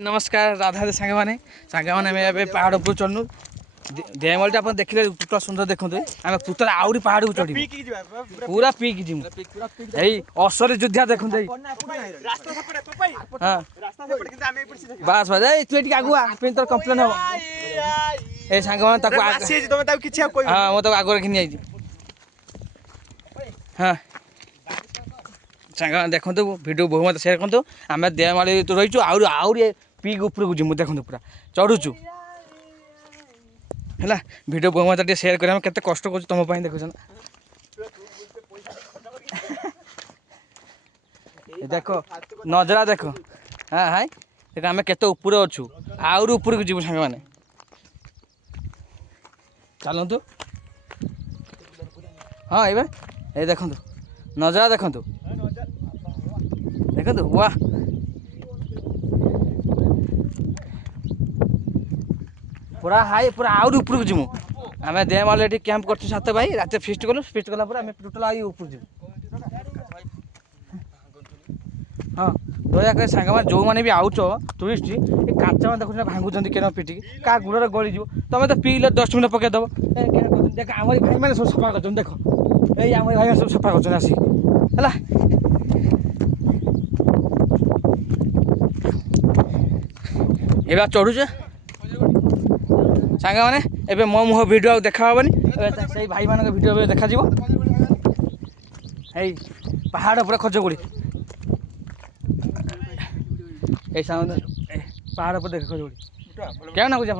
नमस्कार राधा सांग मैंने आम पहाड़ ऊपर चढ़नु देवमाली आप देखिए टोटल सुंदर देखते आम पुतर आहरी पहाड़ को चढ़ पूरा पीक जी असर योद्धा देखते हाँ बस बस तु आगुआ तो कम्प्लेन हम ये सांग हाँ मुझे आगे घिनी आई हाँ सांग देखो भिडियो बहु मत सेयार करूँ आम देवमाली तो रहीचु आहरी पीक उपरकू जीमु देखो पूरा चढ़ुचु है भिडियो बहु मत सेयार कर केते कष्ट कर तुम देखुछ ना देखो नजरा देखो हाँ हाय देखो आम केते ऊपर अच्छु आहरी उपरकू जीवु सांग मैंने चलतु हाँ ये देखो नजरा देखो देखो वाह पूरा हाई पूरा आहरी ऊपर जीमु आम देवमाली कैंप कर सात भाई रात फिस्ट कलु फिस्ट कला टोटाल आई ऊपर जीमु हाँ दयाक सांग जो मैंने भी आउच टूरीस्ट ये काचा मैंने देखो भांगुं के पिटिक क्या गुड़ गली तुम तो पीले डस्टबिन पकईदेव देख आम भाई मैंने सब सफा कर देख ये आम भाई सब सफा कर आसिक है चढ़ुचे सांग मैंने एबे मो मुह वीडियो देखा हेनी से भाई मान वीडियो देखा पहाड़ पूरा खजगुड़ी पहाड़ पर देख खजगुड़ी क्या ना कुछ आप